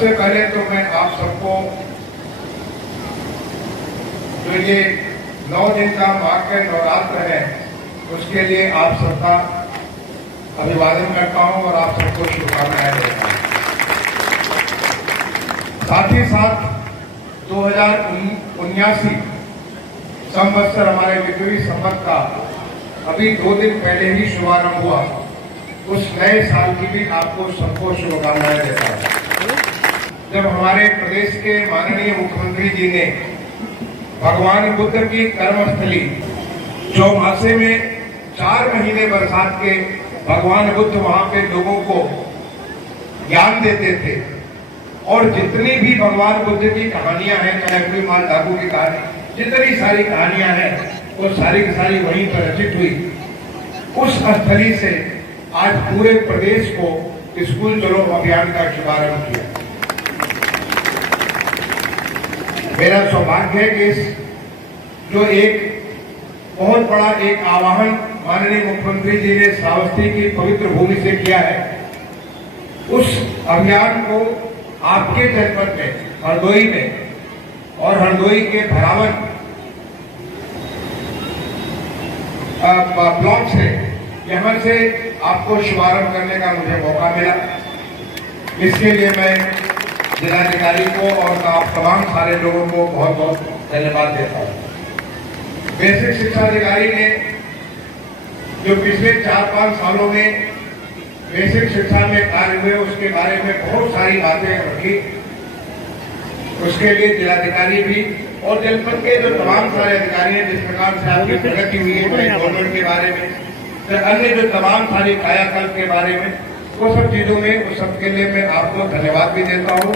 सबसे पहले तो मैं आप सबको जो ये 9 दिन का मां के नवरात्र है उसके लिए आप सबका अभिवादन करता हूं और आप सबको शुभकामनाएं देता हूं। साथ ही साथ 2079 संवत्सर हमारे विक्रमी संवत का अभी 2 दिन पहले ही शुभारंभ हुआ, उस नए साल की भी आपको सबको शुभकामनाएं देता हूं। जब हमारे प्रदेश के माननीय मुख्यमंत्री जी ने भगवान बुद्ध की कर्मस्थली चौमासे में 4 महीने बरसात के भगवान बुद्ध वहां पे लोगों को ज्ञान देते थे और जितनी भी भगवान बुद्ध की कहानियां हैं, चाहे कोई माल डाकू की कहानी, जितनी सारी कहानियां हैं वो सारी की सारी वहीं पर रचित हुई। उस स्थली से आज पूरे प्रदेश को स्कूल चलो अभियान का शुभारंभ किया। मेरा सौभाग्य है कि इस जो एक बहुत बड़ा एक आह्वान माननीय मुख्यमंत्री जी ने श्रावस्ती की पवित्र भूमि से किया है, उस अभियान को आपके जनपद में हरदोई में और हरदोई के भरावन ब्लॉक से यहां से आपको शुभारंभ करने का मुझे मौका मिला। इसके लिए मैं जिलाधिकारी को और आप तमाम सारे लोगों को बहुत बहुत धन्यवाद देता हूं। बेसिक शिक्षा अधिकारी ने जो पिछले 4-5 सालों में बेसिक शिक्षा में कार्य हुए उसके बारे में बहुत सारी बातें रखी। उसके लिए जिलाधिकारी भी और जनपद के जो तमाम सारे अधिकारी हैं, जिस प्रकार से आपकी प्रगति हुई है गवर्नमेंट के बारे में, अन्य जो तमाम सारी कायाकल्प के बारे में, वो सब चीजों में उस सब के लिए मैं आपको धन्यवाद भी देता हूँ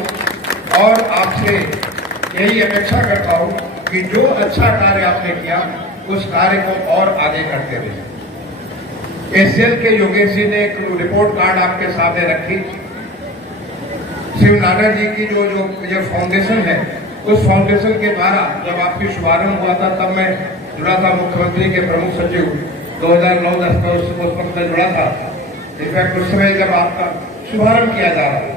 और आपसे यही अपेक्षा करता हूँ कि जो अच्छा कार्य आपने किया उस कार्य को और आगे करते रहिए। एसएल के योगेश जी ने एक रिपोर्ट कार्ड आपके सामने रखी। शिव नाना जी की जो फाउंडेशन है, उस फाउंडेशन के द्वारा जब आपकी शुभारंभ हुआ था तब मैं जुड़ा था मुख्यमंत्री के प्रमुख सचिव 2009-10 में उस वक्त में जुड़ा था। इनफैक्ट उस समय जब आपका शुभारंभ किया जा रहा था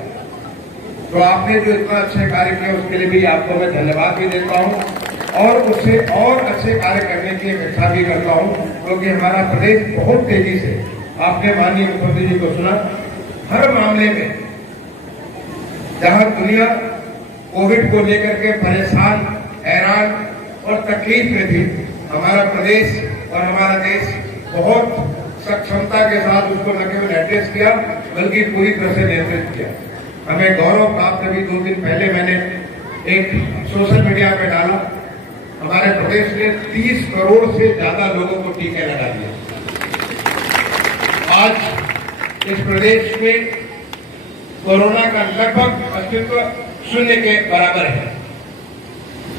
तो आपने जो इतना अच्छे कार्य किया उसके लिए भी आपको मैं धन्यवाद भी देता हूं और उससे और अच्छे कार्य करने की इच्छा भी करता हूं, क्योंकि हमारा प्रदेश बहुत तेजी से, आपने माननीय मुख्यमंत्री जी को सुना, हर मामले में जहां दुनिया कोविड को लेकर के परेशान, हैरान और तकलीफ में थी, हमारा प्रदेश और हमारा देश बहुत सक्षमता के साथ उसको न केवल एड्रेस किया बल्कि पूरी तरह से नियंत्रित किया। हमें गौरव प्राप्त अभी 2 दिन पहले मैंने एक सोशल मीडिया पे डाला, हमारे प्रदेश ने 30 करोड़ से ज्यादा लोगों को टीके लगा दिए। आज इस प्रदेश में कोरोना का लगभग अस्तित्व 0 के बराबर है,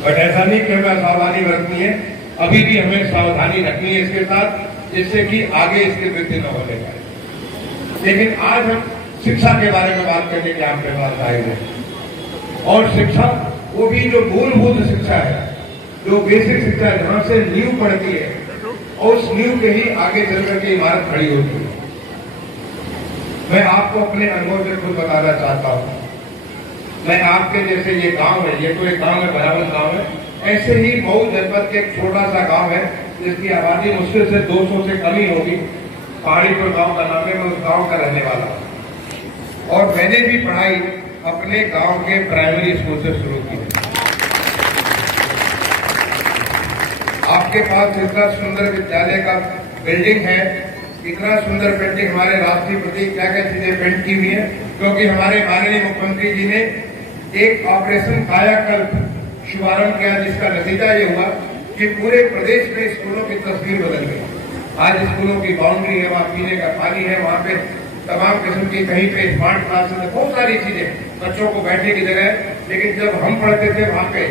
बट ऐसा नहीं कि हमें सावधानी बरतनी है, अभी भी हमें सावधानी रखनी है इसके साथ, जिससे कि आगे इसकी वृद्धि न होने पाए। लेकिन आज हम शिक्षा के बारे में बात करने के आपके पास आए हैं और शिक्षा वो भी जो मूलभूत शिक्षा है, जो बेसिक शिक्षा है, जहां से नींव पड़ती है और उस नींव के ही आगे चल करके इमारत खड़ी होती है। मैं आपको अपने अनुभव से खुद बताना चाहता हूं। मैं आपके जैसे ये गांव है, ये तो एक गांव है, बराबर गांव है, ऐसे ही मऊ जनपद के एक छोटा सा गांव है जिसकी आबादी मुश्किल से 200 से कम ही होगी, पहाड़ीपुर गांव का नाम है। मैं उस गांव का रहने वाला हूं और मैंने भी पढ़ाई अपने गांव के प्राइमरी स्कूल से शुरू की। आपके पास इतना सुंदर विद्यालय का बिल्डिंग है, इतना सुंदर पेंटिंग, हमारे राष्ट्रीय प्रतीक क्या क्या चीजें पेंट की हुई है, क्योंकि हमारे माननीय मुख्यमंत्री जी ने एक ऑपरेशन कायाकल्प शुभारंभ किया, जिसका नतीजा ये हुआ कि पूरे प्रदेश में स्कूलों की तस्वीर बदल गई। आज स्कूलों की बाउंड्री है, वहां पीने का पानी है, वहां पे तमाम किस्म की, कहीं पे स्मार्ट क्लास है, बहुत सारी चीजें, बच्चों को बैठने की जगह है। लेकिन जब हम पढ़ते थे वहां पे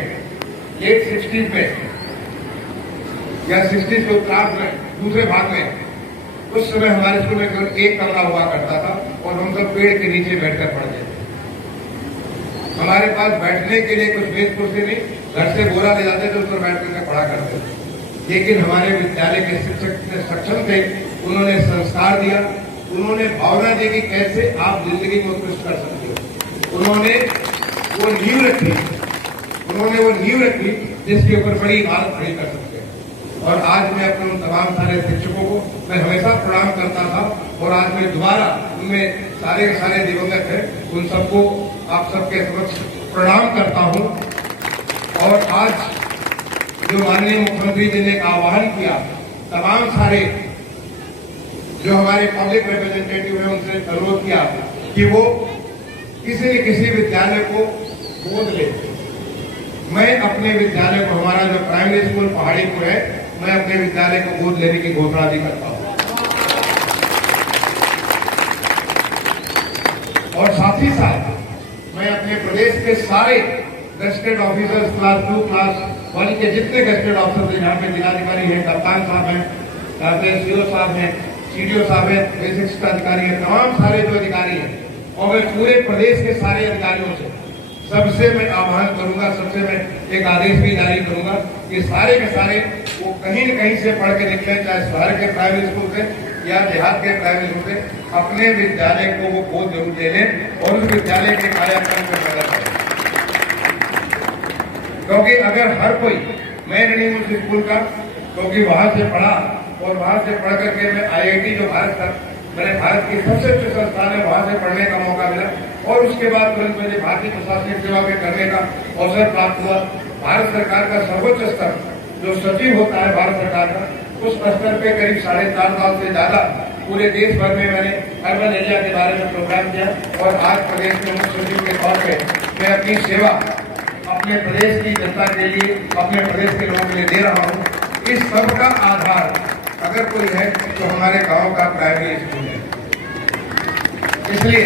60s में या 60s के क्लास में दूसरे भाग में, उस समय हमारे स्कूल में केवल एक कमरा हुआ करता था और हम सब पेड़ के नीचे बैठकर पढ़ते थे। हमारे पास बैठने के लिए कुछ मेज कुर्सी नहीं, घर से बोरा ले जाते थे, उस पर बैठ करके पढ़ा करते थे। लेकिन हमारे विद्यालय के शिक्षक सक्षम थे, उन्होंने संस्कार दिया, उन्होंने भावना दी कि कैसे आप जिंदगी को उत्कृष्ट कर सकते हो। उन्होंने वो नींव रखी, उन्होंने वो नींव रखी जिसके ऊपर बड़ी इमारत खड़ी कर सकते हैं। और आज मैं अपने उन तमाम सारे शिक्षकों को मैं हमेशा प्रणाम करता था, और आज मैं दोबारा उनमें सारे के सारे दिवंगत हैं, उन सबको आप सबके समक्ष प्रणाम करता हूं। और आज जो माननीय मुख्यमंत्री जी ने एक आह्वान किया, तमाम सारे जो हमारे पब्लिक रिप्रेजेंटेटिव हैं उनसे अनुरोध किया कि वो किसी न किसी विद्यालय को गोद ले। मैं अपने विद्यालय को, हमारा जो प्राइमरी स्कूल पहाड़ीपुर है, मैं अपने विद्यालय को गोद लेने की घोषणा भी करता हूं। और साथ ही साथ मैं अपने प्रदेश के सारे गजेटेड ऑफिसर्स, क्लास 2, क्लास 1 के जितने गजेटेड ऑफिसर्स हैं, यहाँ पे जिलाधिकारी हैं, कप्तान साहब हैं, यहाँ पे सीओ साहब हैं, सीडीओ साहब हैं, बेसिक शिक्षा अधिकारी हैं, तमाम सारे जो अधिकारी हैं, और मैं पूरे प्रदेश के सारे अधिकारियों से सबसे मैं आह्वान करूंगा, सबसे मैं एक आदेश भी जारी करूंगा कि सारे के सारे वो कहीं न कहीं से पढ़ के निकले, चाहे शहर के प्राइमरी स्कूल से या देहात के प्राइमरी स्कूल से, अपने विद्यालय को वो गोद जरूर ले लें और उस विद्यालय के कायाकल्प में मदद करें। क्योंकि अगर हर कोई, मैं नहीं हूं उस स्कूल का, क्योंकि वहां से पढ़ा और वहां से पढ़ करके मैं IIT जो मैंने भारत की सबसे अच्छे संस्थान है, वहां से पढ़ने का मौका मिला, और उसके बाद तुरंत मुझे भारतीय प्रशासनिक सेवा में करने का अवसर प्राप्त हुआ। भारत सरकार का सर्वोच्च स्तर जो सचिव होता है भारत सरकार का, उस स्तर पे करीब 4.5 साल से ज्यादा पूरे देश भर में मैंने अर्बन एरिया के बारे में प्रोग्राम किया, और आज प्रदेश में मुख्य सचिव के तौर पर मैं अपनी सेवा अपने प्रदेश की जनता के लिए, अपने प्रदेश के लोगों के लिए दे रहा हूँ। इस सब का आधार अगर कोई है तो हमारे गांव का प्राइमरी स्कूल है। इसलिए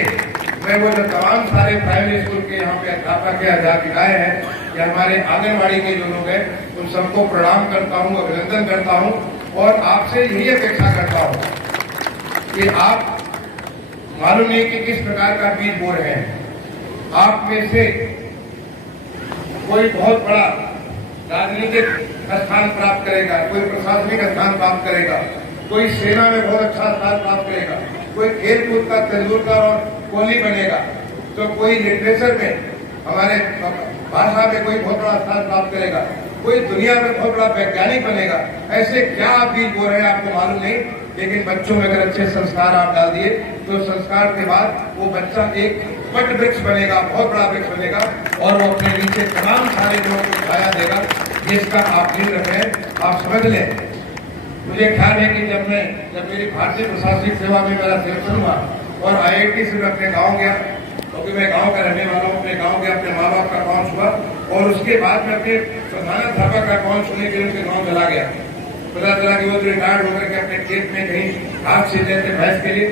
मैं वो जो तमाम सारे प्राइमरी स्कूल के यहाँ पे अध्यापक या अध्यापिकाएं हैं, या हमारे आंगनबाड़ी के जो लोग हैं, उन सबको प्रणाम करता हूँ, अभिनंदन करता हूँ, और आपसे यही अपेक्षा करता हूँ कि आप मालूम नहीं कि किस प्रकार का बीज बो रहे हैं। आप में से कोई बहुत बड़ा राजनीतिक स्थान प्राप्त करेगा, कोई प्रशासनिक स्थान प्राप्त करेगा, कोई सेना में बहुत अच्छा स्थान प्राप्त करेगा, कोई खेल कूद का तेंदुलकर और कोहली बनेगा, तो कोई लिटरेचर में, हमारे भाषा में कोई बहुत बड़ा स्थान प्राप्त करेगा, कोई दुनिया में बहुत बड़ा वैज्ञानिक बनेगा। ऐसे क्या आप बीज बो रहे हैं आपको मालूम नहीं, लेकिन बच्चों में अगर अच्छे संस्कार आप डाल दिए तो संस्कार के बाद वो बच्चा एक वट वृक्ष बनेगा, बहुत बड़ा वृक्ष बनेगा, और वो अपने नीचे तमाम सारे लोगों को छाया देगा, जिसका आप दिल रख रहे हैं। आप समझ लें, मुझे ख्याल है कि जब मेरी भारतीय प्रशासनिक सेवा में मेरा सिलेक्शन हुआ और IIT से मैं अपने गाँव गया, क्योंकि मैं गाँव का रहने वाला हूँ, अपने गाँव गया, अपने माँ बाप का अकाउंट हुआ, और उसके बाद मैं अपने प्रधानाध्यापक का अकाउंट सुनने के लिए उनके गाँव चला गया। पता चला कि वो रिटायर्ड होकर के अपने खेत में कहीं घास सींच रहे थे भैंस के लिए,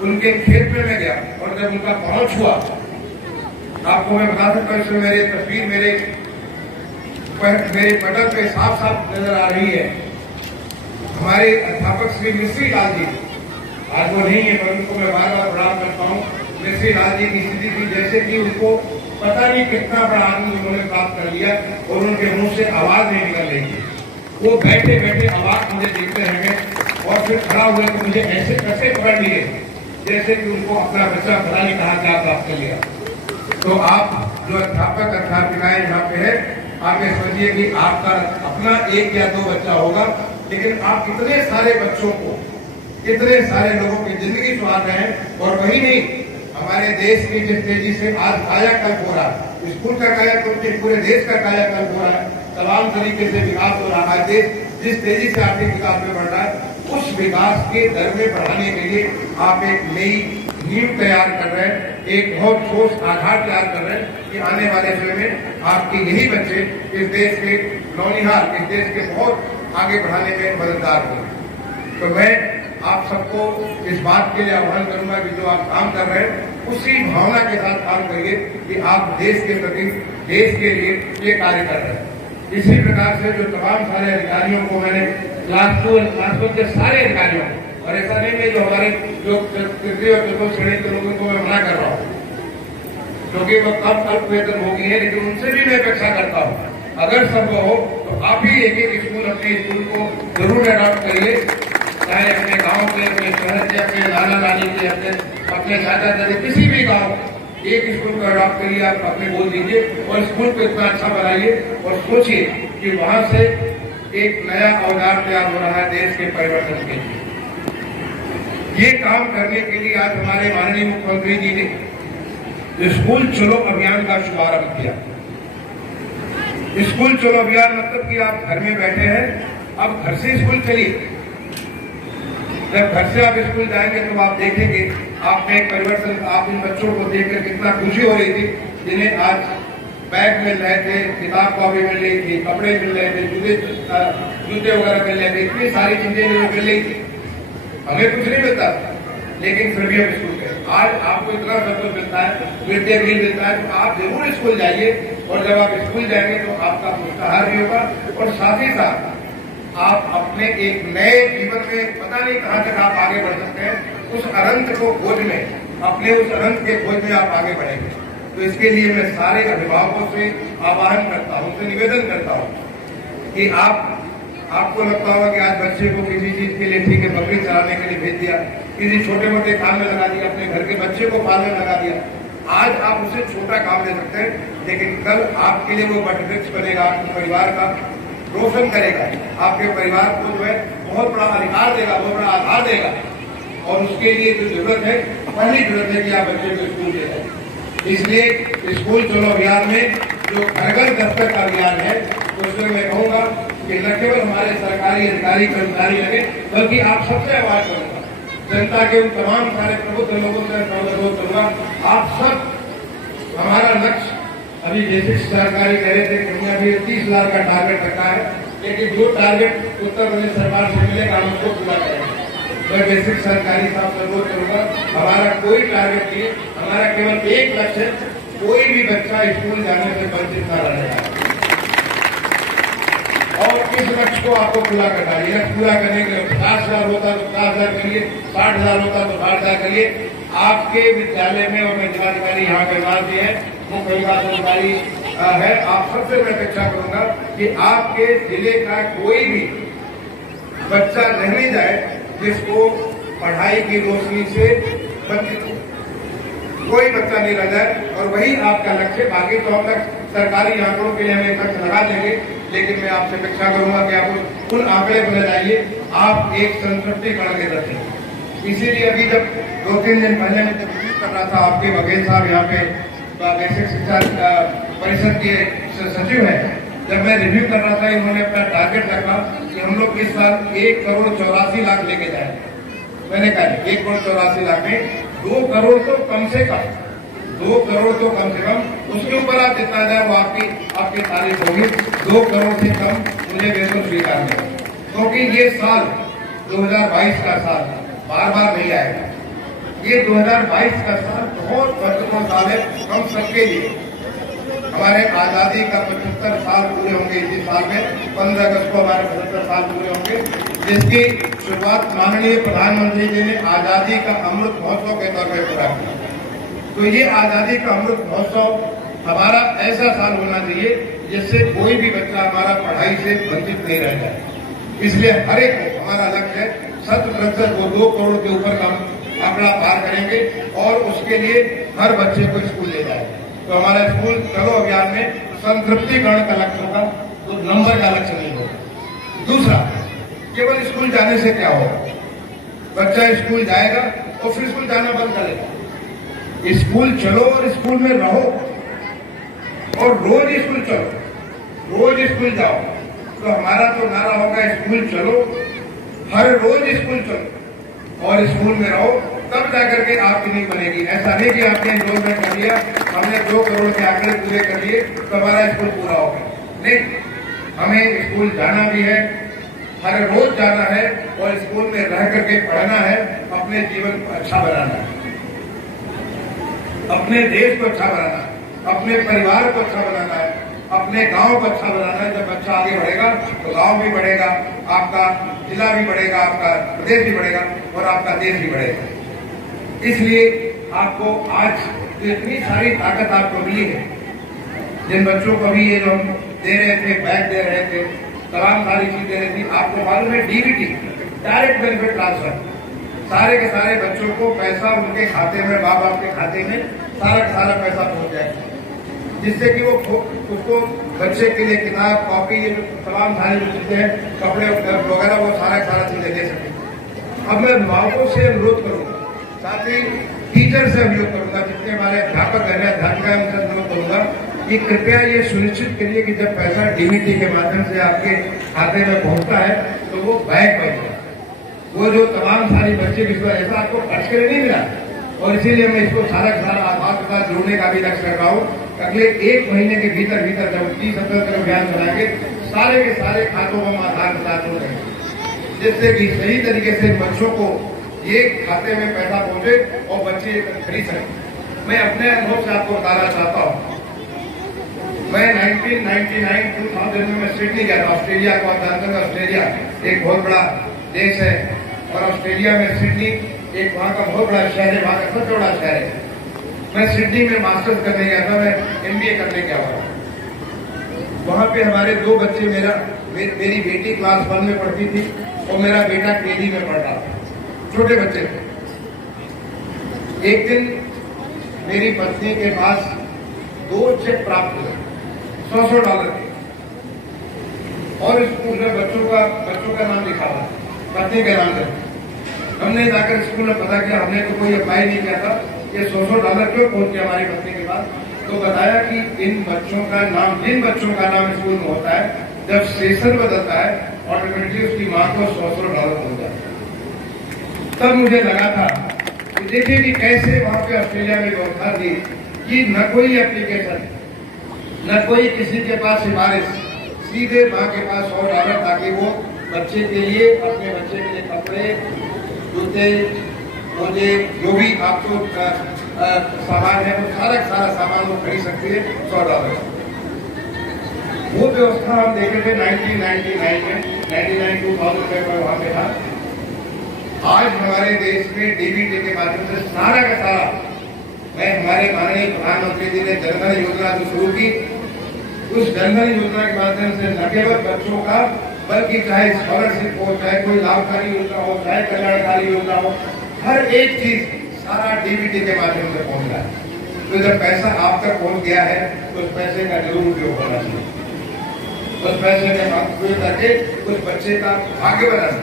उनके खेत में मैं गया, और जब उनका पहुंच हुआ, आपको मैं बता सकता हूँ, इसमें मेरी तस्वीर मेरे पटल पे साफ साफ नजर आ रही है। हमारे अध्यापक श्री मिश्री लाल जी, आज वो नहीं है पर उनको मैं बार बार प्रणाम करता हूँ। मिश्री लाल जी की स्थिति थी जैसे कि उनको पता नहीं कितना बड़ा आदमी उन्होंने प्राप्त कर लिया, और उनके मुंह से आवाज नहीं निकल रही थी। वो बैठे बैठे आवाज मुझे देखते रह गए, और फिर खड़ा हुए तो मुझे ऐसे कैसे पकड़ लिए जैसे कि उनको अपना बच्चा पता नहीं कहा क्या प्राप्त कर लिया। तो आप जो अध्यापक अध्यापिकाएं यहाँ पे है, आप ये समझिए कि आपका अपना 1 या 2 बच्चा होगा, लेकिन आप इतने सारे बच्चों को, इतने सारे लोगों की जिंदगी सुधार रहे हैं। और वही नहीं, हमारे देश की जिस तेजी से आज कायाकल्प हो रहा है, स्कूल का कायाकल्प, पूरे देश का कायाकल्प हो रहा है, तमाम तरीके से विकास हो रहा है। देश जिस तेजी से आर्थिक विकास में बढ़ रहा है, उस विकास के दर में बढ़ाने के लिए आप एक नई नींव तैयार कर रहे हैं, एक बहुत ठोस आधार तैयार कर रहे हैं कि आने वाले समय में आपके यही बच्चे इस देश के नौनिहाल, इस देश के बहुत आगे बढ़ाने में मददगार होंगे। तो मैं आप सबको इस बात के लिए आह्वान करूंगा कि जो आप काम कर रहे हैं, उसी भावना के साथ काम करिए कि आप देश के प्रति, देश के लिए ये कार्य कर रहे हैं। इसी प्रकार से जो तमाम सारे अधिकारियों को मैंने क्लास 2 और क्लास 1 के सारे अधिकारियों, और ऐसा नहीं है जो हमारे जो तृतीय और चतुर्थ श्रेणी के लोगों को मैं मना कर रहा हूँ, क्योंकि वो कम अल्प वेतन होगी है, लेकिन उनसे भी मैं अपेक्षा करता हूँ अगर संभव हो तो आप ही एक स्कूल, अपने स्कूल को जरूर अडॉप्ट करिए, चाहे अपने गांव के, अपने शहर के, अपने नाना नानी के, अपने चाचा चाची, किसी भी गांव एक स्कूल को अडॉप्ट करिए, आप अपने बोल दीजिए और स्कूल को इतना अच्छा बनाइए और सोचिए कि वहां से एक नया अवतार तैयार हो रहा है देश के परिवर्तन के लिए। ये काम करने के लिए आज हमारे माननीय मुख्यमंत्री जी ने स्कूल चलो अभियान का शुभारंभ किया। स्कूल चलो अभियान मतलब कि आप घर में बैठे हैं, अब घर से स्कूल चलिए। जब घर से आप स्कूल जाएंगे तो आप देखेंगे आप में एक परिवर्तन, आप इन बच्चों को देखकर कितना खुशी हो रही थी जिन्हें आज बैग मिल रहे थे, किताब कॉपी मिल रही थी, कपड़े मिल रहे थे, जूते वगैरह मिल रहे थे, इतनी सारी चीजें जो मिल रही थी। हमें कुछ नहीं मिलता लेकिन फिर भी हम स्कूल गए। आज आपको इतना सब कुछ मिलता है, मिड डे मील मिलता है, तो आप जरूर स्कूल जाइए और जब आप स्कूल जाएंगे तो आपका पुष्टाहार भी होगा और साथ ही साथ आप अपने एक नए जीवन में पता नहीं कहां तक आप आगे बढ़ सकते हैं। उस अनंत को खोज में, अपने उस अनंत के खोज में आप आगे बढ़ेंगे। तो इसके लिए मैं सारे अभिभावकों से आह्वान करता हूं, उनसे निवेदन करता हूं कि आपको लगता होगा कि आज बच्चे को किसी चीज के लिए, ठीक है, बकरी चलाने के लिए भेज दिया, किसी छोटे मोटे काम में लगा दिया, अपने घर के बच्चे को पालने लगा दिया। आज आप उसे छोटा काम दे सकते हैं, लेकिन कल आपके लिए वो वटवृक्ष बनेगा, आपके परिवार का रोशन करेगा, आपके परिवार को जो है बहुत बड़ा अधिकार देगा, बहुत बड़ा आधार देगा। और उसके लिए जो जरूरत है, पहली जरूरत है कि आप बच्चे को स्कूल ले जाए। इसलिए स्कूल चलो अभियान में जो घर घर दस्तक का अभियान है, उसमें मैं कहूंगा कि न केवल हमारे सरकारी अधिकारी कर्मचारी लगे, बल्कि आप सबसे आह्वान करूंगा, जनता के उन तमाम सारे प्रबुद्ध लोगों से अनुरोध करूंगा, आप सब, हमारा लक्ष्य अभी बेसिक सरकारी कह रहे थे कि अभी 30 लाख का टारगेट रखा है, लेकिन जो टारगेट उत्तर प्रदेश सरकार से मिलेगा हम उसको पूरा करेंगे। मैं बेसिक सरकारी साहब से अनुरोध करूंगा, हमारा कोई टारगेट नहीं है, हमारा केवल एक लक्ष्य है, कोई भी बच्चा स्कूल जाने से वंचित न रहने। और इस लक्ष्य को आपको पूरा करना है। लक्ष्य पूरा करने के लिए 50,000 होता तो 50,000 करिए, 60,000 होता तो 60,000 करिए। आपके विद्यालय में, और मैं जिलाधिकारी यहाँ पे बात भी है, मुख्य विकास अधिकारी है, आप सबसे मैं अपेक्षा करूंगा कि आपके जिले का कोई भी बच्चा नहीं जाए जिसको पढ़ाई की रोशनी से वंचित हो, कोई बच्चा नहीं रह जाए। और वही आपका लक्ष्य। बाकी तो अब तक सरकारी आंकड़ों के लिए हम एक लक्ष्य लगा देंगे, लेकिन मैं आपसे अपेक्षा करूंगा कि आप उन आंकड़े को ले जाइए, आप एक संतृप्ति कण के रखें। इसीलिए अभी जब 2-3 दिन पहले मैं जब रिव्यू कर रहा था, आपके बघेल साहब यहाँ पे बेसिक शिक्षा परिषद के सचिव है, जब मैं रिव्यू कर रहा था, इन्होंने अपना टारगेट रखा कि हम लोग इस साल 1,84,00,000 लेके जाए। मैंने कहा 1,84,00,000 में 2 करोड़ तो कम से कम, 2 करोड़ तो कम से कम, उसके ऊपर आप जितना जाए वो आपकी तारीफ होगी। 2 करोड़ से कम मुझे बिल्कुल स्वीकार नहीं, क्योंकि ये साल 2022 का साल बार बार नहीं आएगा। ये 2022 का साल बहुत महत्वपूर्ण साल है हम सबके लिए। हमारे आजादी का 75 साल पूरे होंगे इसी साल में। 15 अगस्त को हमारे 75 साल पूरे होंगे, जिसकी शुरुआत माननीय प्रधानमंत्री जी ने आजादी का अमृत महोत्सव के तौर पर पूरा किया। तो ये आजादी का अमृत महोत्सव हमारा ऐसा साल होना चाहिए जिससे कोई भी बच्चा हमारा पढ़ाई से वंचित नहीं रह जाए। इसलिए हर एक को हमारा लक्ष्य है 100% वो 2 करोड़ के ऊपर का आंकड़ा पार करेंगे और उसके लिए हर बच्चे को स्कूल ले जाएंगे। तो हमारा स्कूल चलो अभियान में संतृप्तिकरण का लक्ष्य होगा, तो नंबर का लक्ष्य नहीं होगा। दूसरा, केवल स्कूल जाने से क्या होगा? बच्चा स्कूल जाएगा और फिर स्कूल जाना बंद करेगा। स्कूल चलो और स्कूल में रहो और रोज स्कूल चलो, रोज स्कूल जाओ। तो हमारा तो नारा होगा स्कूल चलो, हर रोज स्कूल चलो और स्कूल में रहो, तब जाकर के आपकी नहीं बनेगी। ऐसा नहीं कि आपने एनरोलमेंट कर लिया, हमने 2 करोड़ के आंकड़े पूरे कर लिए तो हमारा स्कूल पूरा हो गया। नहीं, हमें स्कूल जाना भी है, हर रोज जाना है और स्कूल में रह करके पढ़ना है, अपने जीवन को अच्छा बनाना है, अपने देश को अच्छा बनाना है, अपने परिवार को अच्छा बनाना है, अपने गांव को अच्छा बनाना है। जब बच्चा आगे बढ़ेगा तो गांव भी बढ़ेगा, आपका जिला भी बढ़ेगा, आपका प्रदेश भी बढ़ेगा और आपका देश भी बढ़ेगा। इसलिए आपको आज जो इतनी सारी ताकत आपको मिली है, जिन बच्चों को भी ये जो हम दे रहे थे, बैग दे रहे थे, तमाम सारी चीज दे रही थी, आपको मालूम है डीबीटी, डायरेक्ट बेनिफिट ट्रांसफर, सारे के सारे बच्चों को पैसा उनके खाते में, माँ बाप के खाते में सारा का सारा पैसा पहुंच जाए, जिससे कि वो उसको बच्चे के लिए किताब, कॉपी, ये जो तमाम सारी जो चीजें हैं, कपड़े वगैरह, वो सारा चीजें दे सके। अब मैं अभिभावकों से अनुरोध करूंगा, साथ ही टीचर से अनुरोध करूंगा, जितने हमारे अध्यापक हैं, अध्यापिका, उनसे अनुरोध करूंगा कि कृपया ये सुनिश्चित करिए कि जब पैसा डीबीटी के माध्यम से आपके खाते में पहुंचता है तो वो बैक बन जाए। वो जो तमाम सारी बच्चे की ऐसा आपको खर्च के लिए नहीं मिला, और इसीलिए मैं इसको सारा आधार के साथ जोड़ने का भी लक्ष्य कर रहा हूँ। अगले 1 महीने के भीतर जब 30 अप्रैल तक अभियान चलाएंगे, सारे के सारे खातों को हम आधार के साथ जोड़ देंगे, जिससे कि सही तरीके से बच्चों को ये खाते में पैसा पहुंचे और बच्चे खरीद सकें। मैं अपने अनुभव से आपको बताना चाहता हूँ। मैं 1999-2000 में सिडनी गया था, ऑस्ट्रेलिया को आप जानते हैं। ऑस्ट्रेलिया एक बहुत बड़ा देश है, और ऑस्ट्रेलिया में सिडनी एक वहाँ का बहुत बड़ा शहर है, वहाँ का सबसे बड़ा शहर है। मैं सिडनी में मास्टर्स करने गया था, मैं MBA करने गया हुआ। वहाँ पे हमारे 2 बच्चे, मेरी बेटी क्लास 1 में पढ़ती थी और मेरा बेटा KG में पढ़ रहा था, छोटे बच्चे थे। एक दिन मेरी पत्नी के पास 2 चेक प्राप्त हुए, $100 के, और स्कूल में बच्चों का नाम लिखा था, पत्नी के नाम से। हमने जाकर स्कूल में पता किया, हमने तो कोई अप्लाई नहीं किया था, ये $100 क्यों पहुंच गया हमारी पत्नी के पास। तो बताया कि जिन बच्चों का नाम स्कूल में होता है, जब सेशन बदलता है ऑटोमेटिकली उसकी मां को $100 पहुंच जाता है। तब मुझे लगा था कि देखिए कि कैसे वहां पे ऑस्ट्रेलिया में व्यवस्था थी कि न कोई एप्लीकेशन, न कोई किसी के पास सिफारिश, सीधे माँ के पास $100, ताकि वो बच्चे के लिए, अपने बच्चे के लिए कपड़े, जूते, मोजे, जो भी आपको सामान है, वो सारा सामान वो खरीद सकती है $100। वो व्यवस्था हम देखे थे 1999 में, 1999-2000 में मैं वहां पे था। आज हमारे देश में डीबीटी के माध्यम से सारा का सारा, मैं हमारे माननीय प्रधानमंत्री जी ने जनधन योजना जो शुरू की, उस जनधन योजना के माध्यम से न केवल बच्चों का, बल्कि चाहे स्कॉलरशिप हो, चाहे कोई लाभकारी योजना हो, चाहे कल्याणकारी योजना हो, हर एक चीज सारा डीबीटी के माध्यम से पहुंच रहा है। तो जब पैसा आप तक पहुंच गया है तो उस पैसे का जरूर उपयोग होना चाहिए, उस पैसे का उपयोग करके उस बच्चे का भाग्य बनाना।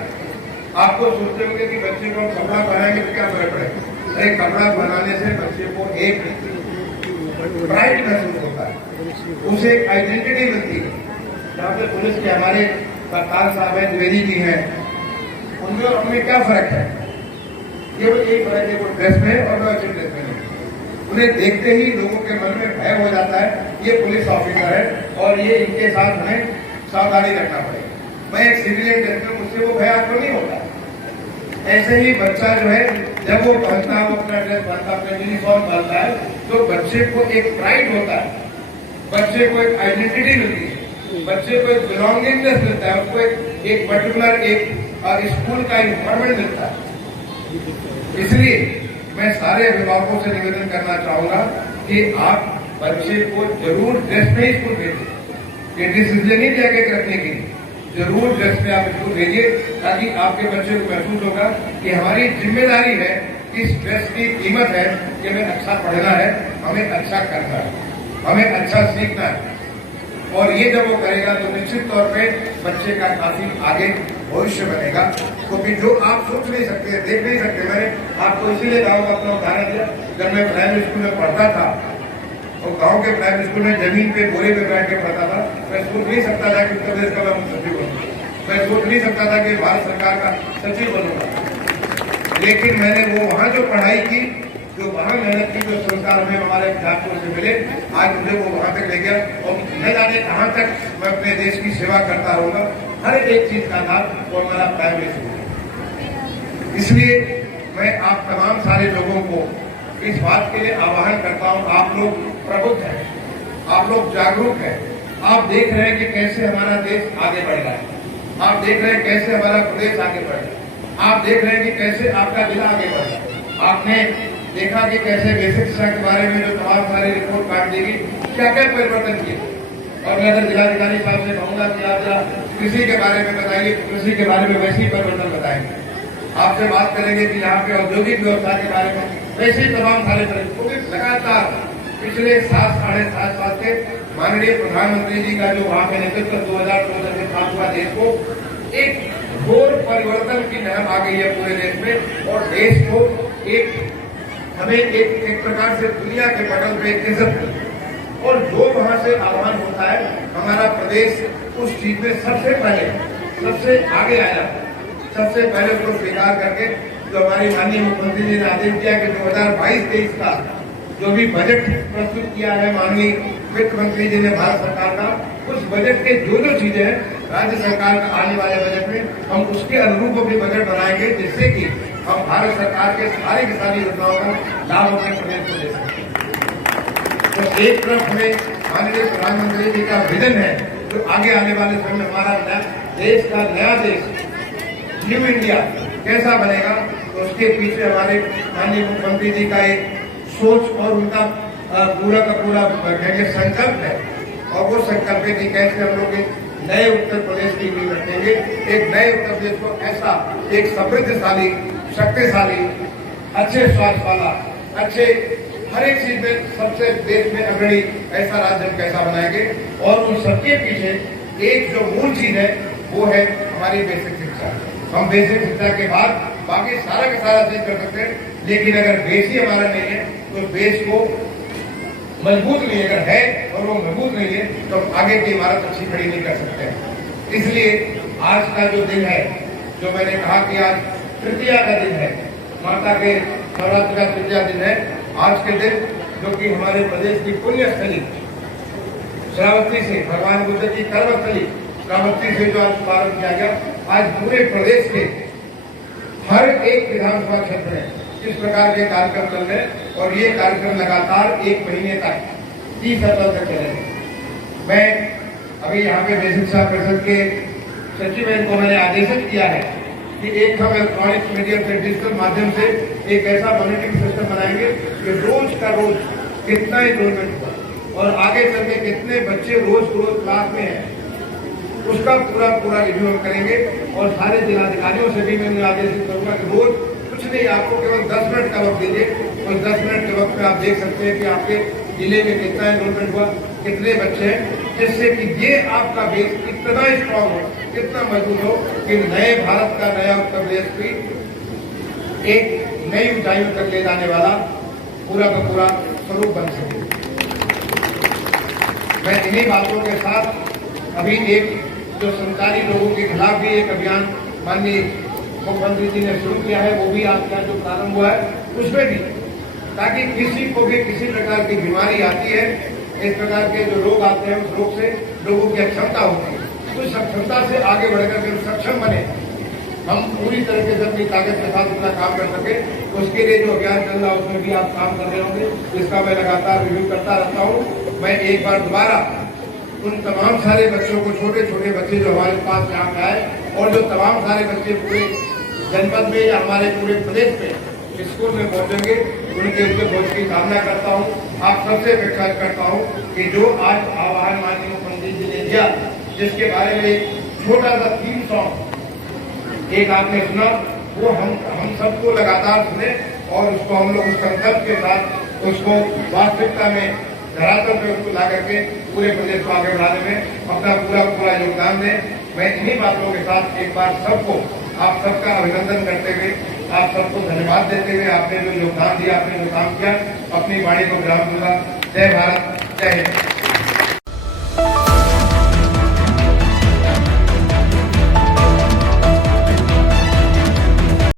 आपको सोचते होंगे कि बच्चे को कपड़ा पहनाएंगे तो क्या फर्क पड़ेगा। अरे कपड़ा बनाने से बच्चे को एक प्राइड महसूस होता है, उसे एक आइडेंटिटी मिलती है। जहाँ पे पुलिस के हमारे कप्तान साहब हैं, द्विवेदी जी हैं, उनमें और हमें क्या फर्क है। केवल एक फर्क है, वो ड्रेस में और अच्छे ड्रेस में नहीं। उन्हें देखते ही लोगों के मन में भय हो जाता है, ये पुलिस ऑफिसर है और ये इनके साथ हमें सावधानी रखना पड़ेगा। मैं एक सिविलियन ड्रेस में, मुझसे वो भय आपको नहीं होता। ऐसे ही बच्चा जो है, जब वो पहनता है, वो अपना ड्रेस पहनता है, अपना यूनिफॉर्म पहनता है, तो बच्चे को एक प्राइड होता है, बच्चे को एक आइडेंटिटी मिलती है, बच्चे को एक बिलोंगिंगनेस मिलता है, उसको एक पर्टिकुलर एक स्कूल का इन्वायरमेंट मिलता है। इसलिए मैं सारे अभिभावकों से निवेदन करना चाहूंगा कि आप बच्चे को जरूर ड्रेस में ही स्कूल भेजिए। ये ड्रेस इसलिए नहीं जैकेट रखने की, जरूर ड्रेस में आप स्कूल भेजिए, ताकि आपके बच्चे को महसूस होगा कि हमारी जिम्मेदारी है, इस ड्रेस की कीमत है कि हमें अच्छा पढ़ना है, हमें अच्छा करना है, हमें अच्छा सीखना है। और ये जब वो करेगा तो निश्चित तौर पे बच्चे का काफी आगे भविष्य बनेगा, क्योंकि जो आप सोच नहीं सकते, देख नहीं सकते। मैंने आपको इसीलिए गाँव का अपना उदाहरण दिया। जब मैं प्राइमरी स्कूल में पढ़ता था, और गांव के प्राइमरी स्कूल में जमीन पे बोरे में बैठ के पढ़ता था, मैं सोच नहीं सकता था कि उत्तर प्रदेश का मैं सचिव बनूंगा, मैं सोच नहीं सकता था कि भारत सरकार का सचिव बनूंगा। लेकिन मैंने वो वहाँ जो पढ़ाई की, जो वहाँ मेहनत की, जो संस्कार हमें हमारे अध्यापकों से मिले, आज मुझे वो वहाँ तक ले गया और न जाने कहाँ तक मैं अपने देश की सेवा करता रहूंगा। हर एक चीज का लाभ और मेरा प्राइमरी स्कूल। इसलिए मैं आप तमाम सारे लोगों को इस बात के लिए आह्वान करता हूँ, आप लोग प्रबुद्ध हैं, आप लोग जागरूक हैं, आप देख रहे हैं कि कैसे हमारा देश आगे बढ़ रहा है, आप देख रहे हैं कैसे हमारा प्रदेश आगे बढ़ रहा है, आप देख रहे हैं कि कैसे आपका जिला आगे बढ़ रहा है। आपने देखा कि कैसे बेसिक शिक्षा के बारे में जो तमाम सारी रिपोर्ट काट दी गई, क्या क्या परिवर्तन किए। और मैं अगर जिलाधिकारी साहब से कहूंगा कि आप कृषि के बारे में बताइए, कृषि के बारे में वैसे ही परिवर्तन बताएंगे। आपसे बात करेंगे कि यहाँ पे औद्योगिक व्यवस्था के बारे में, वैसे ही तमाम सारे क्योंकि लगातार पिछले 7-7.5 साल से माननीय प्रधानमंत्री जी का जो वहां पे नेतृत्व 2014 से प्राप्त हुआ, देश को एक घोर परिवर्तन की लहर आ गई है पूरे देश में, और देश को हमें एक प्रकार से दुनिया के पटल पे इज्जत मिली। और जो वहां से आह्वान होता है, हमारा प्रदेश उस चीज में सबसे आगे आया, सबसे पहले उसको स्वीकार करके जो हमारी माननीय मुख्यमंत्री जी ने आदेश किया कि 2022-23 का जो भी बजट प्रस्तुत किया है माननीय वित्त मंत्री जी ने भारत सरकार का, उस बजट के जो चीजें हैं राज्य सरकार का आने वाले बजट में हम उसके अनुरूप अपनी बजट बनाएंगे, जिससे कि हम भारत सरकार के सारी की सारी योजनाओं का लाभ अपने प्रदेश को दे सकें। तो एक तरफ हमें माननीय प्रधानमंत्री जी का विजन है जो आगे आने वाले समय में हमारा देश का नया देश न्यू इंडिया कैसा बनेगा, तो उसके पीछे हमारे माननीय मुख्यमंत्री जी का एक सोच और उनका पूरा का पूरा कहेंगे संकल्प है, और वो संकल्प है कि कैसे हम लोग एक नए उत्तर प्रदेश की नींव रखेंगे, एक नए उत्तर प्रदेश को ऐसा एक समृद्धशाली, शक्तिशाली, अच्छे स्वास्थ्य वाला, अच्छे हर एक चीज में सबसे देश में अग्रणी ऐसा राज्य हम कैसा बनाएंगे। और उन सबके पीछे एक जो मूल चीज है वो है हमारी बेसिक शिक्षा। हम बेसिक शिक्षा के बाद बाकी सारा का सारा चीज कर सकते हैं, लेकिन अगर बेस ही हमारा नहीं है तो बेस को मजबूत नहीं अगर है और वो मजबूत नहीं है तो आगे की इमारत अच्छी खड़ी नहीं कर सकते। इसलिए आज का जो दिन है, जो मैंने कहा कि आज तृतीया का दिन है, माता के नवरात्र का तृतीया दिन है, आज के दिन जो कि हमारे प्रदेश की पुण्य स्थली श्रावस्ती से, भगवान बुद्ध की कर्मस्थली श्रावस्ती से जो आज प्रारंभ किया गया, आज पूरे प्रदेश के हर एक विधानसभा क्षेत्र में इस प्रकार के कार्यक्रम चल रहे हैं, और ये कार्यक्रम लगातार 1 महीने तक 30 अप्रैल तक चलेंगे। मैं अभी यहाँ पे बेसिक शिक्षा परिषद के सचिव को मैंने आदेशित किया है कि एक हम इलेक्ट्रॉनिक्स मीडियम से, डिजिटल माध्यम से एक ऐसा मॉनिटरिंग सिस्टम बनाएंगे कि रोज का रोज कितना एनरोलमेंट हुआ और आगे चल के कितने बच्चे रोज क्लास में हैं, उसका पूरा रिव्यू हम करेंगे। और सारे जिलाधिकारियों से भी मैं आदेशित करूंगा कि रोज कुछ नहीं, आपको केवल 10 मिनट का वक्त दीजिए, और 10 मिनट के वक्त में आप देख सकते हैं कि आपके जिले में कितना एनरोलमेंट हुआ, कितने बच्चे हैं, जिससे कि ये आपका बेस इतना स्ट्रॉन्ग हो, इतना मजबूत हो कि नए भारत का, नया उत्तर प्रदेश की एक नई ऊंचाइयों तक ले जाने वाला पूरा का पूरा स्वरूप बन सके। मैं इन्हीं बातों के साथ अभी एक जो संचारी लोगों के खिलाफ भी एक अभियान माननीय मुख्यमंत्री जी ने शुरू किया है, वो भी आपके यहाँ जो प्रारंभ हुआ है उसमें भी, ताकि किसी को भी किसी प्रकार की बीमारी आती है, इस प्रकार के जो रोग आते हैं, उस रोग से लोगों की अक्षमता होती है, उस अक्षमता से आगे बढ़कर के सक्षम बने, हम पूरी तरीके से अपनी ताकत के साथ अपना काम कर सके। उसके लिए जो अभियान चल रहा है उसमें भी आप काम कर रहे होंगे, जिसका मैं लगातार रिव्यू करता रहता हूँ। मैं एक बार दोबारा उन तमाम सारे बच्चों को, छोटे छोटे बच्चे जो हमारे पास यहाँ पे आए, और जो तमाम सारे बच्चे पूरे जनपद में या हमारे पूरे प्रदेश में स्कूल में पहुंचेंगे, उनके पहुंच की कामना करता हूं। आप सबसे अपेक्षा करता हूं कि जो आज आह्वान माननीय मुख्यमंत्री जी ने दिया, जिसके बारे में छोटा सा थीम सॉन्ग एक आपने सुना, वो हम सबको लगातार सुने, और उसको हम लोग उस संकल्प के साथ उसको वास्तविकता में धरातल पे उसको ला करके पूरे प्रदेश को आगे बढ़ाने में अपना पूरा योगदान दें। मैं इन्हीं बातों के साथ एक बार सबको, आप सबका अभिनंदन करते हुए, आप सबको धन्यवाद देते हुए, आपने जो योगदान दिया, आपने जो काम किया, अपनी वाणी को विराम दूंगा। जय भारत, जय हिंद।